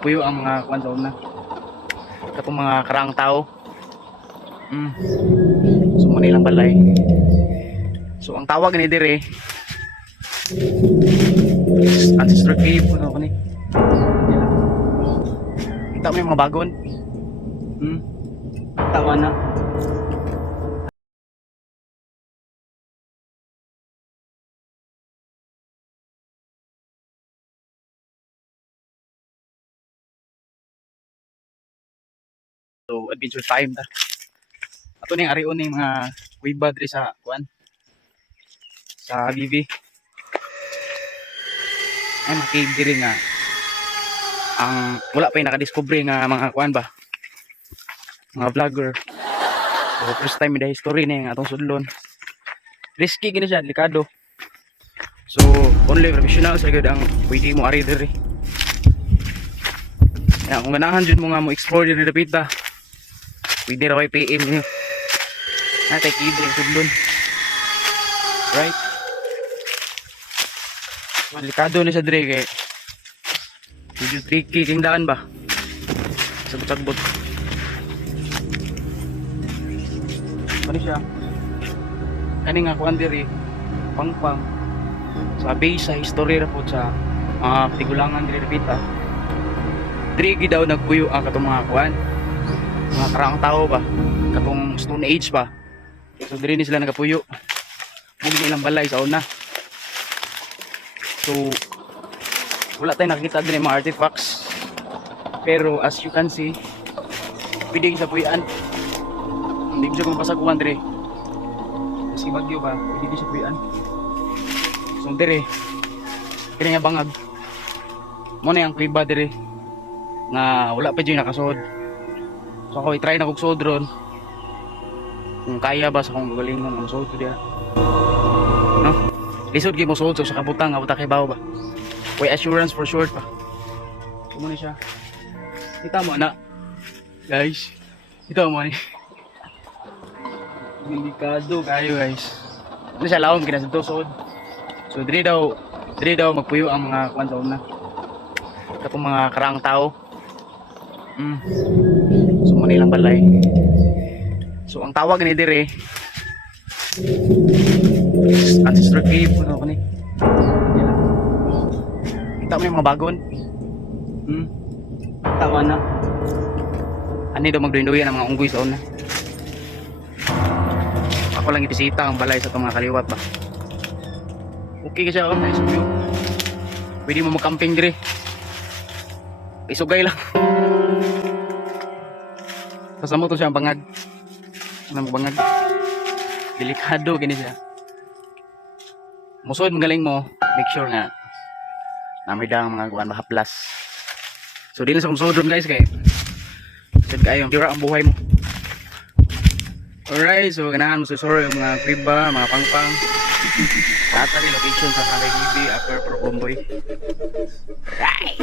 nagpuyo ang mga kuan sa una. Katong mga karaang tao. So mo nilang balay. So ang tawag ni dire ancestor cave ano kani. Kita mo yung mga bagon. Tawa na. So adventure time ta. Ato ning arion ning mga kuiba diri sa kuan. Sa BB. Ay mga cave diri nga ang wala pa yung nakadiscover nga mga kuan ba. Mga vlogger. So first time in the history na yung atong sudlon. Risky gini siya, delikado. So only professionals ra gyud ang pwede mo ari diri. Ya kung ganahan jud mo nga mo explore diri dapita. Pwede ra kay PM niyo. Natay kidri sudlon. Right? Delikado ni sa diri kay medyo tricky king daan ba? Sagbot-sagbot. Ano siya? Kani nga kuan diri pangpang sa base sa history ra po sa tigulangan diri dapita. Diri daw nagpuyo ang katong mga kuan. Mga karaang tao ba? Katong Stone Age ba? So diri ni sila nagapuyo. Muli ilang balay sa una. So wala tayong nakikita din mga artifacts, pero as you can see pwede sa puyan, hindi ko siya kumapasaguan dire kasi bagyo ba, pwede sa puyan. So dire kaya nga bangag mo na yung kuiba dire nga wala pa dyan nakasod. So ako i-try na kong sod ron kung kaya ba sa kong galingon ang sod ko diya, no? Lisod gyud mo sod so sa kabutang nga kay bawo ba. Way assurance for short pa. Kumuna siya. Kita mo na. Guys. Kita mo ni. Delikado kayo guys. Ano siya laom kinasintusod. So diri daw magpuyo ang mga kuan sa una. Katong mga karaang tao. So mo nilang balay. So ang tawag ni dire ancestor cave ano kani. Kita mo yung mga bagon. Tawa na. Ani daw magduyan ang mga unggoy sa una. Ako lang ibisita ang balay sa itong mga kaliwat ba. Okay kasi ako na isugyo. Pwede mo mag-camping dire. Isugay lang. Kasama to siya ang bangag. Ano mo bangag? Delikado gini siya. Musod magaling mo. Make sure nga namay dang mga kuan mahaplas. So dili sa kumsodron guys kay sad kayo dira ang buhay mo. Alright, so ganahan mo susuro yung mga kriba, mga pangpang. Lahat na location sa Salay Bibi, Upper Pro Bomboy. Right.